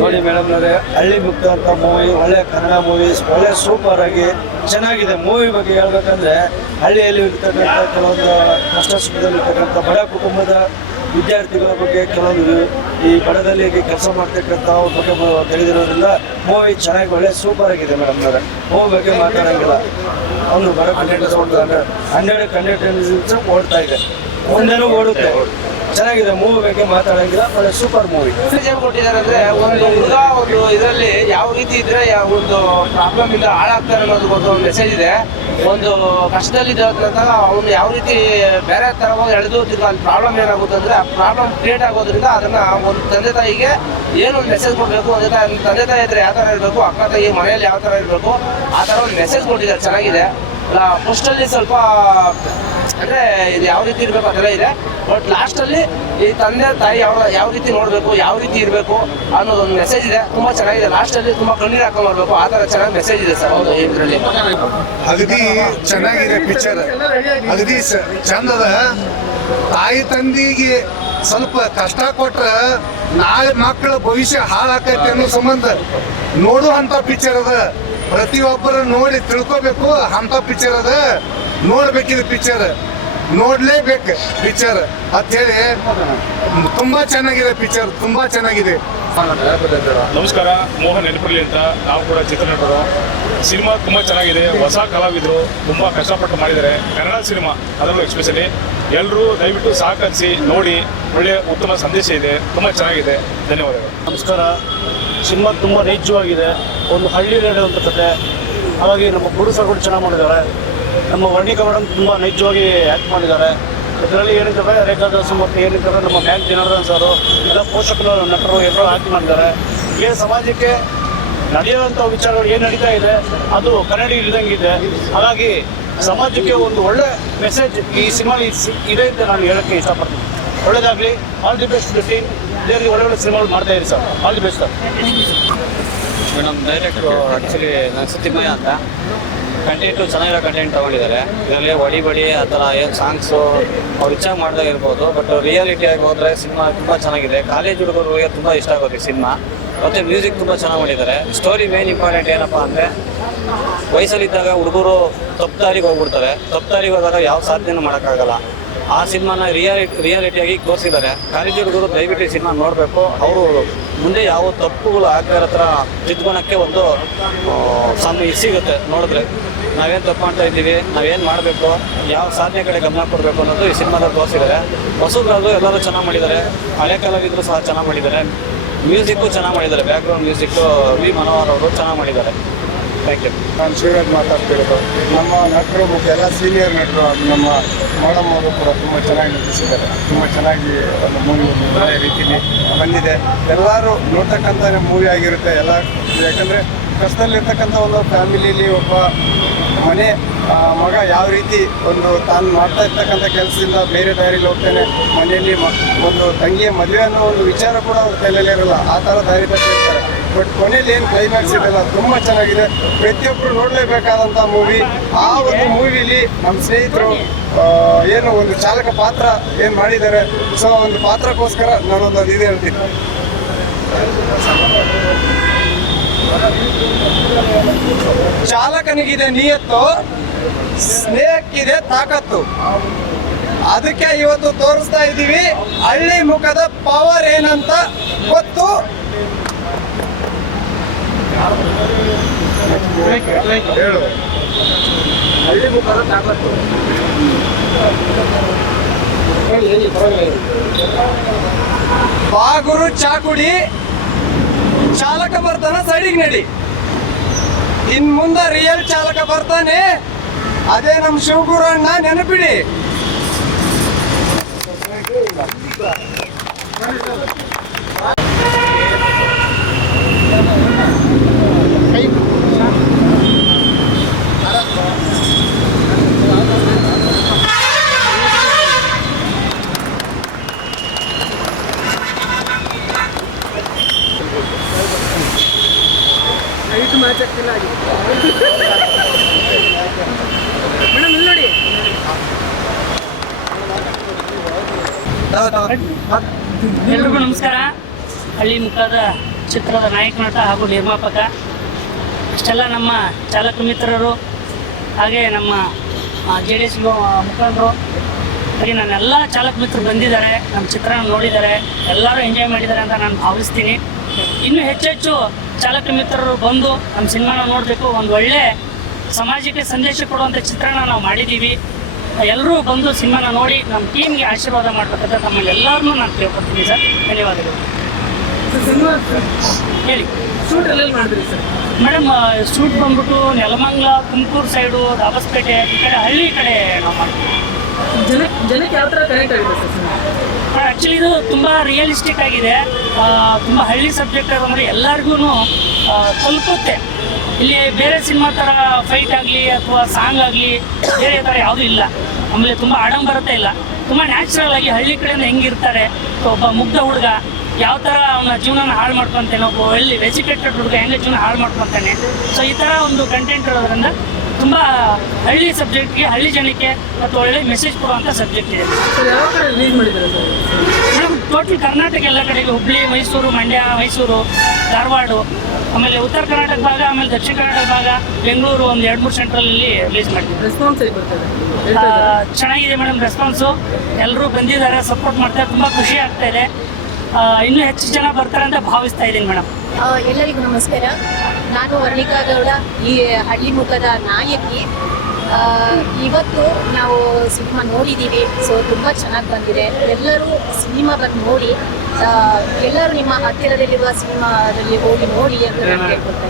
ನೋಡಿ ಮೇಡಮ್ ಅವರೇ, ಹಳ್ಳಿ ಮುಕ್ತ ಅಂತ ಮೂವಿ ಒಳ್ಳೆ ಕನ್ನಡ ಮೂವೀಸ್ ಒಳ್ಳೆ ಸೂಪರ್ ಆಗಿ ಚೆನ್ನಾಗಿದೆ. ಮೂವಿ ಬಗ್ಗೆ ಹೇಳ್ಬೇಕಂದ್ರೆ ಹಳ್ಳಿಯಲ್ಲಿ ಇರ್ತಕ್ಕಂಥ ಕೆಲವೊಂದು ಕಷ್ಟ ಸುಖದಲ್ಲಿರ್ತಕ್ಕಂಥ ಬಡ ಕುಟುಂಬದ ವಿದ್ಯಾರ್ಥಿಗಳ ಬಗ್ಗೆ ಕೆಲವೊಂದು ಈ ಬಡದಲ್ಲಿ ಕೆಲಸ ಮಾಡ್ತಕ್ಕಂಥ ಅವ್ರ ಬಗ್ಗೆ ತಿಳಿದಿರೋದ್ರಿಂದ ಮೂವಿ ಚೆನ್ನಾಗಿ, ಒಳ್ಳೆ ಸೂಪರ್ ಆಗಿದೆ ಮೇಡಮ್ ಅವರೇ. ಮೂವಿ ಬಗ್ಗೆ ಮಾತಾಡೋಂಗಿಲ್ಲ. ಒಂದು ಬಡ ಕಂಟೆಂಟ್ ಹಂಡ್ರೆಡ್ ಕಂಟೆಂಟ್ ಓಡ್ತಾ ಇದೆ. ಮುಂದೆನೂ ಓಡುತ್ತೆ. ಚೆನ್ನಾಗಿದೆ ಮೂವಿ ಬಗ್ಗೆ ಮಾತಾಡಂಗಿಲ್ಲ, ಒಳ್ಳೆ ಸೂಪರ್ ಮೂವಿ ಮೆಸೇಜ್ ಕೊಟ್ಟಿದ್ದಾರೆ ಅಂದ್ರೆ ಒಂದು ಹುಡುಗ ಒಂದು ಇದರಲ್ಲಿ ಯಾವ ರೀತಿ ಇದ್ರೆ ಯಾವ ಒಂದು ಪ್ರಾಬ್ಲಮ್ ಇಂದ ಹಾಳಾಗ್ತಾರೆ ಅನ್ನೋದು ಒಂದು ಮೆಸೇಜ್ ಇದೆ. ಒಂದು ಕಷ್ಟದಲ್ಲಿ ಅವ್ನು ಯಾವ ರೀತಿ ಬೇರೆ ತರ ಹೋಗಿ ಎಳೆದು ಅಲ್ಲಿ ಪ್ರಾಬ್ಲಮ್ ಏನಾಗುತ್ತೆ ಅಂದ್ರೆ, ಆ ಪ್ರಾಬ್ಲಮ್ ಕ್ರಿಯೇಟ್ ಆಗೋದ್ರಿಂದ ಅದನ್ನ ಒಂದು ತಂದೆ ತಾಯಿಗೆ ಏನು ಮೆಸೇಜ್ ಕೊಡಬೇಕು ಅಂದ್ರೆ ತಂದೆ ತಾಯಿ ಇದ್ರೆ ಯಾವ ತರ ಇರಬೇಕು, ಅಕ್ಕ ತಾಯಿ ಮನೆಯಲ್ಲಿ ಯಾವ ತರ ಇರಬೇಕು, ಆ ತರ ಒಂದು ಮೆಸೇಜ್ ಕೊಟ್ಟಿದ್ದಾರೆ, ಚೆನ್ನಾಗಿದೆ. ಫಸ್ಟ್ ಅಲ್ಲಿ ಸ್ವಲ್ಪ, ಅಂದ್ರೆ ಇದು ಯಾವ ರೀತಿ ಇರಬೇಕು ಅದೆಲ್ಲ ಇದೆ. ಬಟ್ ಲಾಸ್ಟಲ್ಲಿ ಈ ತಂದೆ, ತಾಯಿ ಯಾವ ಯಾವ ರೀತಿ ನೋಡಬೇಕು, ಯಾವ ರೀತಿ ಇರಬೇಕು ಅನ್ನೋದೊಂದು ಮೆಸೇಜ್ ಇದೆ. ತುಂಬಾ ಚೆನ್ನಾಗಿದೆ. ಲಾಸ್ಟಲ್ಲಿ ತುಂಬಾ ಕಣ್ಣೀರು ಹಾಕೊಂಡು ಬರಬೇಕು ಆ ಥರ ಚೆನ್ನಾಗಿ ಮೆಸೇಜ್ ಇದೆ ಸರ್ ಹೌದು ಇದರಲ್ಲಿ. ಅಗದಿ ಚೆನ್ನಾಗಿದೆ ಪಿಕ್ಚರ್ ಅಗದಿ ಚಂದದ. ತಾಯಿ ತಂದಿಗೆ ಸ್ವಲ್ಪ ಕಷ್ಟ ಕೊಟ್ರ ನಾಳೆ ಮಕ್ಕಳ ಭವಿಷ್ಯ ಹಾಳಾಕೈತಿ ಅನ್ನೋ ಸಂಬಂಧ. ನೋಡುವಂತ ಪಿಕ್ಚರ್ ಅದ. ಪ್ರತಿಯೊಬ್ಬರು ನೋಡಿ ತಿಳ್ಕೋಬೇಕು ಅಂತ ಪಿಕ್ಚರ್ ಅದ. ನೋಡ್ಬೇಕಿದ ಪಿಕ್ಚರ್ ನೋಡ್ಲೇಬೇಕು ಪಿಕ್ಚರ್ ಅಂತೇಳಿ ತುಂಬಾ ಚೆನ್ನಾಗಿದೆ ಪಿಕ್ಚರ್ ತುಂಬಾ ಚೆನ್ನಾಗಿದೆ. ನಮಸ್ಕಾರ ಮೋಹನ್ ನೆನಪಲ್ಲಿ ಅಂತ. ನಾವು ಕೂಡ ಚಿತ್ರನಟರು. ಸಿನಿಮಾ ತುಂಬಾ ಚೆನ್ನಾಗಿದೆ. ಹೊಸ ಕಲಾವಿದರು ತುಂಬಾ ಕಷ್ಟಪಟ್ಟು ಮಾಡಿದ್ದಾರೆ. ಕನ್ನಡ ಸಿನಿಮಾ ಅದರಲ್ಲೂ ಎಕ್ಸ್ಪೆಷಲಿ ಎಲ್ಲರೂ ದಯವಿಟ್ಟು ಸಹಕರಿಸಿ ನೋಡಿ ಒಳ್ಳೆಯ ಉತ್ತಮ ಸಂದೇಶ ಇದೆ. ತುಂಬಾ ಚೆನ್ನಾಗಿದೆ. ಧನ್ಯವಾದಗಳು. ನಮಸ್ಕಾರ. ಸಿನಿಮಾ ತುಂಬಾ ನೈಜವಾಗಿದೆ ಒಂದು ಹಳ್ಳಿ ನಡೆಯುವಂಥ ಕತೆ. ಹಾಗಾಗಿ ನಮ್ಮ ಕೂಡ ಚೆನ್ನಾಗಿ ಮಾಡಿದ್ದಾರೆ. ನಮ್ಮ ವರ್ಣಿಕ ಮೇಡಮ್ ತುಂಬ ನೈಜವಾಗಿ ಆ್ಯಕ್ಟ್ ಮಾಡಿದ್ದಾರೆ. ಇದರಲ್ಲಿ ಏನಿದ್ದಾರೆ ರೇಖಾದಾಸ್ ಮತ್ತು ಏನಿದ್ದಾರೆ ನಮ್ಮ ಬ್ಯಾಂಕ್ ಜನಾರ್ದನ್ ಸರು ಎಲ್ಲ ಪೋಷಕರು, ನಟರು ಎಲ್ಲರೂ ಆ್ಯಕ್ಟ್ ಮಾಡಿದ್ದಾರೆ. ಈ ಸಮಾಜಕ್ಕೆ ನಡೆಯುವಂಥ ವಿಚಾರಗಳು ಏನು ನಡೀತಾ ಇದೆ, ಅದು ಕನ್ನಡಿ ಇಲ್ದಂಗಿದೆ ಹಾಗಾಗಿ ಸಮಾಜಕ್ಕೆ ಒಂದು ಒಳ್ಳೆ ಮೆಸೇಜ್ ಈ ಸಿನಿಮಾ ಇದೆ ಅಂತ ನಾನು ಹೇಳೋಕ್ಕೆ ಇಷ್ಟಪಡ್ತೀನಿ. ಒಳ್ಳೇದಾಗಲಿ. ಆಲ್ ದಿ ಬೆಸ್ಟ್ ಟೀಮ್ ದೇವರಿಗೆ ಒಳ್ಳೆ ಒಳ್ಳೆ ಸಿನಿಮಾಗಳು ಮಾಡ್ತಾ ಇರಿ sir all the best sir madam director actually ನಾನು ಸಿದ್ದಿಮಯ್ಯ ಅಂತ. ಕಂಟೆಂಟು ಚೆನ್ನಾಗಿರೋ ಕಂಟೆಂಟ್ ತೊಗೊಂಡಿದ್ದಾರೆ. ಇದರಲ್ಲಿ ಒಡಿ ಬಡಿ ಆ ಥರ ಏನು ಸಾಂಗ್ಸು ಅವ್ರು ಇಚ್ಛಾಗಿ ಮಾಡಿದಾಗ ಇರ್ಬೋದು ಬಟ್ ರಿಯಾಲಿಟಿಯಾಗಿ ಹೋದರೆ ಸಿನಿಮಾ ತುಂಬ ಚೆನ್ನಾಗಿದೆ. ಕಾಲೇಜ್ ಹುಡುಗರಿಗೆ ತುಂಬ ಇಷ್ಟ ಆಗುತ್ತೆ ಸಿನಿಮಾ. ಮತ್ತು ಮ್ಯೂಸಿಕ್ ತುಂಬ ಚೆನ್ನಾಗಿ ಮಾಡಿದ್ದಾರೆ. ಸ್ಟೋರಿ ಮೇನ್ ಇಂಪಾರ್ಟೆಂಟ್ ಏನಪ್ಪ ಅಂದರೆ, ವಯಸ್ಸಲ್ಲಿದ್ದಾಗ ಹುಡುಗರು ತಪ್ಪು ದಾರಿಗೆ ಹೋಗ್ಬಿಡ್ತಾರೆ. ತಪ್ಪು ದಾರಿಗೆ ಹೋದಾಗ ಯಾವ ಸಾಧನೆನೂ ಮಾಡೋಕ್ಕಾಗಲ್ಲ. ಆ ಸಿನಿಮಾನ ರಿಯಾಲಿಟಿ ರಿಯಾಲಿಟಿಯಾಗಿ ತೋರಿಸಿದ್ದಾರೆ. ಹುಡುಗರು ದಯವಿಟ್ಟು ಸಿನಿಮಾ ನೋಡಬೇಕು. ಅವರು ಮುಂದೆ ಯಾವ ತಪ್ಪುಗಳು ಆಗದೇ ಹತ್ರ ತಿದ್ಕೋಣಕ್ಕೆ ಒಂದು ಸಮಯ ಸಿಗುತ್ತೆ ನೋಡಿದ್ರೆ. ನಾವೇನು ತಪ್ಪು ಮಾಡ್ತಾ ಇದ್ದೀವಿ, ನಾವೇನು ಮಾಡಬೇಕು, ಯಾವ ಸಾಧನೆ ಕಡೆ ಗಮನ ಕೊಡಬೇಕು ಅನ್ನೋದು ಈ ಸಿನಿಮಾದಲ್ಲಿ ತೋರಿಸಿದ್ದಾರೆ. ಹೊಸಬ್ರಾದ್ರು ಎಲ್ಲರೂ ಚೆನ್ನಾಗಿ ಮಾಡಿದ್ದಾರೆ. ಹಳೆ ಕಲಾವಿದರು ಸಹ ಚೆನ್ನಾಗಿ ಮಾಡಿದ್ದಾರೆ. ಮ್ಯೂಸಿಕ್ಕು ಚೆನ್ನಾಗಿ ಮಾಡಿದ್ದಾರೆ. Background music, V. ಮನೋಹರ್ ಅವರು ಚೆನ್ನಾಗಿ ಮಾಡಿದ್ದಾರೆ. ಥ್ಯಾಂಕ್ ಯು ನಾನು ಮಾತಾಡ್ತಿರೋದು. ನಮ್ಮ ನಟರು ಎಲ್ಲ ಸೀನಿಯರ್ ನಟರು, ನಮ್ಮ ಮೇಡಮ್ ಅವರು ಕೂಡ ತುಂಬ ಚೆನ್ನಾಗಿ ನಟಿಸಿದ್ದಾರೆ. ತುಂಬ ಚೆನ್ನಾಗಿ ಒಂದು ಮೂವಿ ಒಳ್ಳೆಯ ರೀತಿಯಲ್ಲಿ ಬಂದಿದೆ. ಎಲ್ಲರೂ ನೋಡ್ತಕ್ಕಂಥ ಮೂವಿ ಆಗಿರುತ್ತೆ. ಎಲ್ಲ ಯಾಕಂದರೆ ಕಷ್ಟದಲ್ಲಿರ್ತಕ್ಕಂಥ ಒಂದು ಫ್ಯಾಮಿಲಿಲಿ ಒಬ್ಬ ಮನೆ ಮಗ ಯಾವ ರೀತಿ ಒಂದು ತಾನು ಮಾಡ್ತಾ ಇರ್ತಕ್ಕಂಥ ಕೆಲಸದಿಂದ ಬೇರೆ ದಾರಿಲಿ ಹೋಗ್ತಾನೆ, ಮನೆಯಲ್ಲಿ ಒಂದು ತಂಗಿಯ ಮದುವೆ ಅನ್ನೋ ಒಂದು ವಿಚಾರ ಕೂಡ ಅವ್ರ ತಲೆಯಲ್ಲಿರಲ್ಲ ಆ ಥರ ದಾರಿ ಇರ್ತಾರೆ ಬಟ್ ಕೊನೆಯಲ್ಲಿ ಏನು ಕ್ಲೈಮ್ಯಾಕ್ಸ್ ಇದೆಲ್ಲ ತುಂಬ ಚೆನ್ನಾಗಿದೆ. ಪ್ರತಿಯೊಬ್ಬರು ನೋಡಲೇಬೇಕಾದಂಥ ಮೂವಿ ಆ ಒಂದು ಮೂವಿಲಿ ನಮ್ಮ ಸ್ನೇಹಿತರು ಏನು ಒಂದು ಚಾಲಕ ಪಾತ್ರ ಏನು ಮಾಡಿದ್ದಾರೆ. ಸೊ ಒಂದು ಪಾತ್ರಕ್ಕೋಸ್ಕರ ನಾನೊಂದು ಅದು ಇದು ಹೇಳ್ತೀನಿ. ಚಾಲಕನಿಗಿದೆ ನಿಯತ್ತು, ಸ್ನೇಹಕ್ಕಿದೆ ತಾಕತ್ತು. ಅದಕ್ಕೆ ಇವತ್ತು ತೋರಿಸ್ತಾ ಇದ್ದೀವಿ, ಹಳ್ಳಿ ಮುಖದ ಪವರ್ ಏನಂತ ಗೊತ್ತು? ಹೇಳು ಹಳ್ಳಿ ಮುಖದ ತಾಕತ್ತು ಬಾಗುರು ಚಾಕುಡಿ ಚಾಲಕ ಬರ್ತಾನ ಸೈಡಿಗೆ ನಡಿ. ಇನ್ ಮುಂದೆ ರಿಯಲ್ ಚಾಲಕ ಬರ್ತಾನೆ, ಅದೇ ನಮ್ಮ ಶಿವಗುರು ಅಣ್ಣ ನೆನಪಿಡಿ. ಎಲ್ರಿಗೂ ನಮಸ್ಕಾರ. ಹಳ್ಳಿ ಮುಖದ ಚಿತ್ರದ ನಾಯಕ ನಟ ಹಾಗೂ ನಿರ್ಮಾಪಕ, ಇಷ್ಟೆಲ್ಲ ನಮ್ಮ ಚಾಲಕ ಮಿತ್ರರು, ಹಾಗೆ ನಮ್ಮ ಜೆ ಡಿ ಎಸ್ ಮುಖಂಡರು, ಹಾಗೆ ನನ್ನೆಲ್ಲ ಚಾಲಕ ಮಿತ್ರರು ಬಂದಿದ್ದಾರೆ, ನಮ್ಮ ಚಿತ್ರನ ನೋಡಿದ್ದಾರೆ, ಎಲ್ಲರೂ ಎಂಜಾಯ್ ಮಾಡಿದ್ದಾರೆ ಅಂತ ನಾನು ಭಾವಿಸ್ತೀನಿ. ಇನ್ನೂ ಹೆಚ್ಚೆಚ್ಚು ಚಾಲಕ ಮಿತ್ರರು ಬಂದು ನಮ್ಮ ಸಿನಿಮಾನ ನೋಡಬೇಕು ಒಂದು ಒಳ್ಳೆ ಸಮಾಜಕ್ಕೆ ಸಂದೇಶ ಕೊಡುವಂಥ ಚಿತ್ರಣ ನಾವು ಮಾಡಿದ್ದೀವಿ ಎಲ್ಲರೂ ಬಂದು ಸಿನಿಮಾನ ನೋಡಿ ನಮ್ಮ ಟೀಮ್ಗೆ ಆಶೀರ್ವಾದ ಮಾಡ್ಬೇಕಂತ ತಮ್ಮಲ್ಲಿ ಎಲ್ಲರನ್ನೂ ನಾನು ಕೇಳ್ಕೊಡ್ತೀನಿ ಸರ್. ಧನ್ಯವಾದಗಳು. ಹೇಳಿ. ಶೂಟ್ ಎಲ್ಲೆಲ್ಲಿ ಮಾಡಿದ್ರಿ ಸರ್? ಮೇಡಮ್ ಶೂಟ್ ಬಂದ್ಬಿಟ್ಟು ನೆಲಮಂಗ್ಲ ತುಮಕೂರು ಸೈಡು ದಾಬಸ್ಪೇಟೆ ಈ ಕಡೆ ಹಳ್ಳಿ ಕಡೆ ನಾವು ಮಾಡ್ತೀವಿ. ಜನ ಜನಕ್ಕೆ ಯಾವ ಥರ ಕನೆಕ್ಟ್ ಆಗಿದೆ ಸರ್ ಆ್ಯಕ್ಚುಲಿ ಇದು ತುಂಬ ರಿಯಲಿಸ್ಟಿಕ್ ಆಗಿದೆ. ತುಂಬ ಹಳ್ಳಿ ಸಬ್ಜೆಕ್ಟ್ ಅಂದರೆ ಎಲ್ಲರಿಗೂ ತಲುಪುತ್ತೆ. ಇಲ್ಲಿ ಬೇರೆ ಸಿನಿಮಾ ಥರ ಫೈಟ್ ಆಗಲಿ ಅಥವಾ ಸಾಂಗ್ ಆಗಲಿ ಬೇರೆ ಥರ ಯಾವುದೂ ಇಲ್ಲ. ಆಮೇಲೆ ತುಂಬ ಆಡಂಬರತೆ ಇಲ್ಲ. ತುಂಬ ನ್ಯಾಚುರಲ್ ಆಗಿ ಹಳ್ಳಿ ಕಡೆಯಿಂದ ಹೆಂಗಿರ್ತಾರೆ, ಒಬ್ಬ ಮುಗ್ಧ ಹುಡುಗ ಯಾವ ಥರ ಅವನ ಜೀವನನ ಹಾಳು ಮಾಡ್ಕೊತಾನೆ, ಒಬ್ಬ ಎಲ್ಲಿ ವೆಜಿಟೇಟೆಡ್ ಹುಡುಗ ಹೆಂಗೆ ಜೀವನ ಹಾಳು ಮಾಡ್ಕೊತಾನೆ. ಸೊ ಈ ಥರ ಒಂದು ಕಂಟೆಂಟ್ ಇರೋದ್ರಿಂದ ತುಂಬ ಹಳ್ಳಿ ಸಬ್ಜೆಕ್ಟ್ಗೆ ಹಳ್ಳಿ ಜನಕ್ಕೆ ಮತ್ತು ಒಳ್ಳೆ ಮೆಸೇಜ್ ಕೊಡುವಂಥ ಸಬ್ಜೆಕ್ಟ್ ಇದೆ. ಟೋಟಲ್ ಕರ್ನಾಟಕ ಎಲ್ಲ ಕಡೆಗೆ ಹುಬ್ಳಿ ಮೈಸೂರು ಮಂಡ್ಯ ಮೈಸೂರು ಧಾರವಾಡ ಆಮೇಲೆ ಉತ್ತರ ಕರ್ನಾಟಕ ಭಾಗ ಆಮೇಲೆ ದಕ್ಷಿಣ ಕರ್ನಾಟಕ ಭಾಗ ಬೆಂಗಳೂರು ಒಂದು ಎರಡು ಮೂರು ಸೆಂಟ್ರಲ್ಲಿ ರಿಲೀಸ್ ಮಾಡಿದ್ವಿ ರೆಸ್ಪಾನ್ಸ್ ಚೆನ್ನಾಗಿದೆ ಮೇಡಮ್ ರೆಸ್ಪಾನ್ಸು ಎಲ್ಲರೂ ಬಂದಿದ್ದಾರೆ ಸಪೋರ್ಟ್ ಮಾಡ್ತಾರೆ ತುಂಬ ಖುಷಿ ಆಗ್ತಾ ಇದೆ. ಇನ್ನೂ ಹೆಚ್ಚು ಜನ ಬರ್ತಾರೆ ಅಂತ ಭಾವಿಸ್ತಾ ಇದ್ದೀನಿ ಮೇಡಮ್ ಎಲ್ಲರಿಗೂ ನಮಸ್ಕಾರ. ನಾನು ವರ್ಣಿಕಾ ಗೌಡ ಈ ಹಳ್ಳಿ ಮುಖದ ನಾಯಕಿ. ಇವತ್ತು ನಾವು ಸಿನಿಮಾ ನೋಡಿದ್ದೀವಿ. ಸೊ ತುಂಬ ಚೆನ್ನಾಗಿ ಬಂದಿದೆ. ಎಲ್ಲರೂ ಸಿನಿಮಾ ಬಂದು ನೋಡಿ ಎಲ್ಲರೂ ನಿಮ್ಮ ಹತ್ತಿರದಲ್ಲಿರುವ ಸಿನಿಮಾದಲ್ಲಿ ಹೋಗಿ ನೋಡಿ ಅಂತ ನಾನು ಕೇಳ್ಕೊಳ್ತಾ